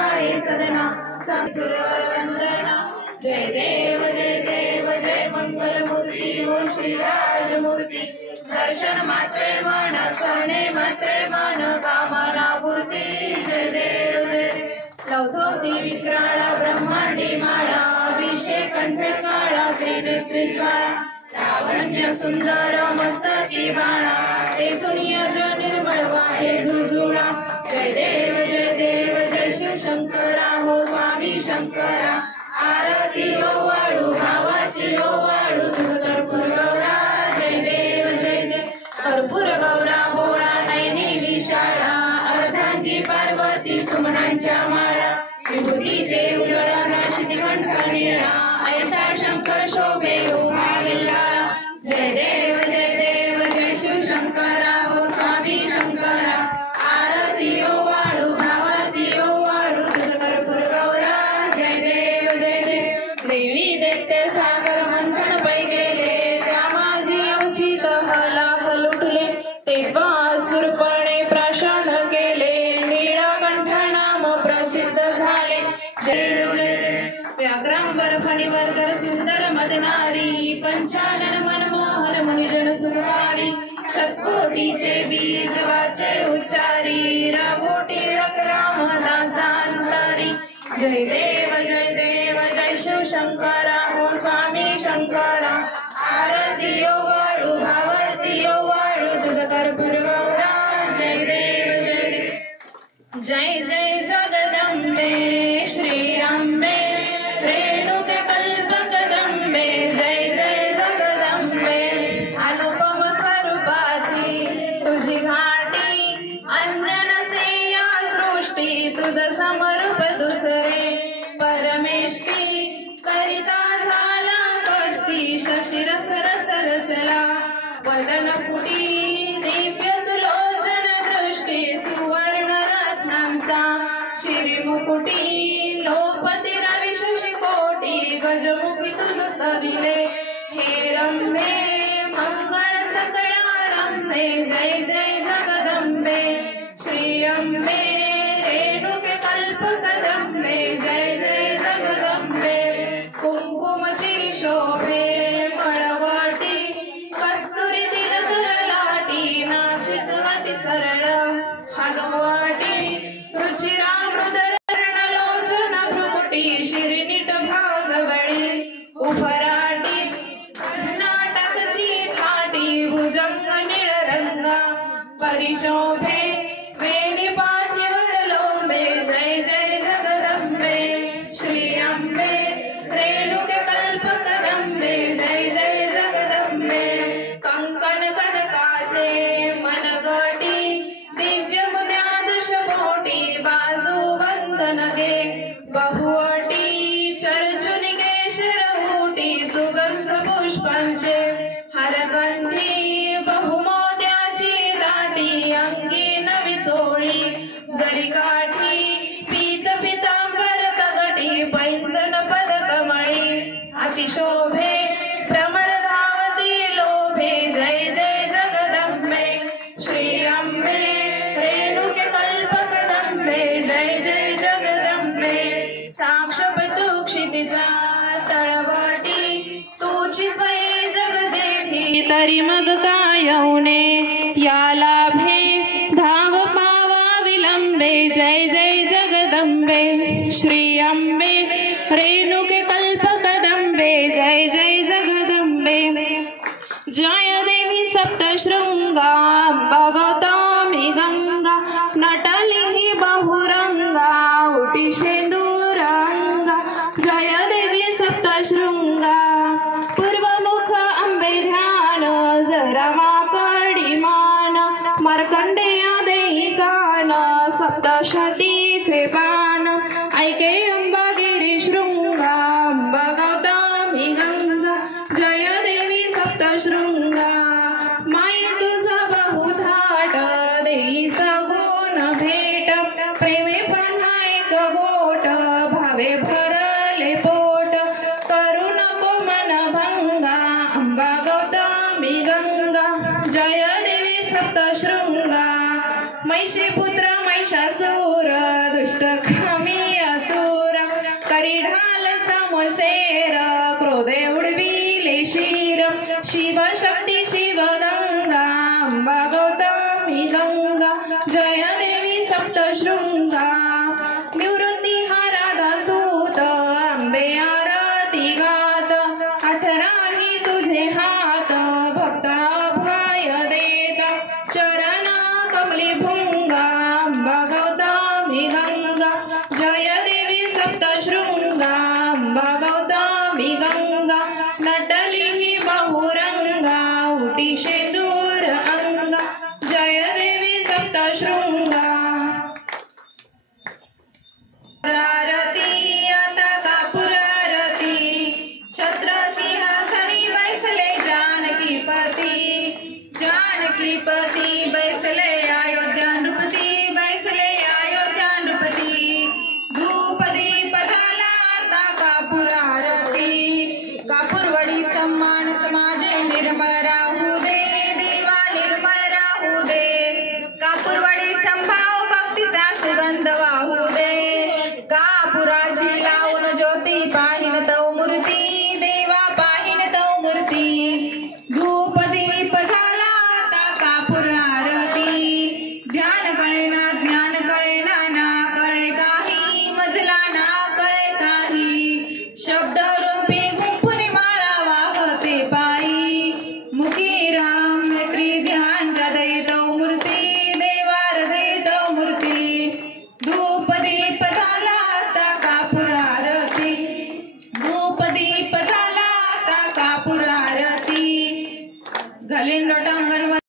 पाये सदना संसुरवंदना। जय देव जय मंगल मूर्ती हो श्री राजमूर्ती। दर्शन मात्रे मन सणे मात्रे मन कामना पूर्ती। जय देव लवधोती विक्राळा ब्रह्मांडी माळा अभिषेक कंठे काळा त्रिनेत्री ज्वाळा। लावण्य सुंदर मस्तकी बाळा तेथून यज निर्मळ वाहे झुळझुळा। जय देव जय शिव शंकरा हो स्वामी शंकरा। आरती हो वाळू भावाती हो वाळू तुझ कर्पूर गौरा। जय देव कर्पूर गौरा भोळा नयनी विशाळा। अर्धांगी पार्वती सुमनांच्या माळा विभूतीचे उजळा नाशिती कंठ निळा। ऐसा शंकर शोभे उमा विल्लाळा। जय देव जय शिव शंकरा हो स्वामी शंकरा। आरती हो वाळू भावाती हो वाळू तुझ कर्पूर गौरा। जय देव देवी दैत्य सागर मंथन पै गेले त्या माझी अवचित हलाहल उठले। ते सुरपणे प्राशन केले नीळकंठ नाम प्रसिद्ध झाले। जय व्याघ्रांबर फणीवर सुंदर मदनारी पंचानन मनमोहन मुनिजन सुखकारी। शतकोटीचे बीज वाचे उच्चारी रागोटी राम दासांतरी। जय देव जय शिव शंकरा हो स्वामी शंकरा। आरती हो वाळू भावाती हो वाळू तुझ कर्पूर गौरा। जय देव जय जगदंबे श्री अंबे रेणुके कल्पकदंबे। जय जगदंबे अनुपम स्वरूपाची तुझी घाटी अन्य नसे या सृष्टी। तुझ समरूप दुसरे परमेष्ठी करिता झाला कष्टी। शशिर सरसला वदन पुटी दिव्य सुलोचन दृष्टी। सुवर्ण रत्नांचा शिरीमुकुटी लोपती रवी शशिकोटी। गजमुखी तुझ स्तविले हे रम्ये मंगळ सकळा रम्ये। जय जगदंबे श्री अंबे रेणुके कल्पकदंबे। जय जगदंबे कुंकुम चिरी शोभे मळवटी कस्तुरी तिलक लाटी। नासिकवती सरळ हनुवाटी रुचिरामृदर कर्णलोचन भ्रुकुटी। शिरीनीट भागवळी उभराटी कर्नाटकची थाटी। भुजंग निळरंगा परिशोभे वेणी पाठीवर लोंबे। जय जगदंबे श्री अंबे रेणुके कल्पकदंबे। जय जगदंबे कंकण कनकाचे मनगटी दिव्य मुद्या दशकोटी। बाजू बंधन गे बहुवटी चर्चुनी केशरहुटी। सुगंध पुष्पांचे हरगंधी बहुमोत्याची दाटी। अंगी नवी चोळी जरी काठी पीत पितांबर तगटी। पैंजण पदकमळी अतिशोभे भ्रमर धावती लोभे। जय जगदंबे श्री अंबे रेणुके कल्पकदंबे। जय जगदंबे साक्षपतु क्षितिजा तळवटी। तुझी स्वये जग जेठी तरी मग काय उणे। या लाभे धाव पावा विलंबे। जय जगदंबे श्री अंबे रेणुके कल्पकदंबे। जय जगदंबे जय देवी सप्तशृंगा भगवतामी गंगा। नटली बहुरंगा उटी शेंदूरंगा। जय देवी सप्तशृंगा पूर्वमुख अंबे ध्यान। जरा माकडी मान मार्कंडेया देई कान। सप्तशतीचे बाण ऐके अंबागे ढाल समशेर क्रोधे उडविले शिर शिवशक्ती शिवगंगा अंबा गौतमी गंगा जय देवी सप्तशृंगा निवृत्ती हारादा सूत अंबे आरती गात 18 तुझे हात भक्त अभय देत चरणा कमली भृंगा अंबा गौतमी गंगा जय देवी सप्तशृंगा अंबा गौतमी गंगा नटली ही बहुरंगा उटी शेंदूर अंगा जय देवी सप्तशृंगा आरती आता कापूर आरती छत्र सिंहासनी बैसले जानकी पती बैसले अयोध्या नृपती बैसले अयोध्या नृपती धूप दीप झाला आता कापूर आरती कापूरवडी सम्मान समाजे निर्मळ राहू दे देवा निर्मळ राहू दे कापूरवडी संभाव भक्तीचा सुगंध वाहू दे कापुराची लावून ज्योती पाहिन तो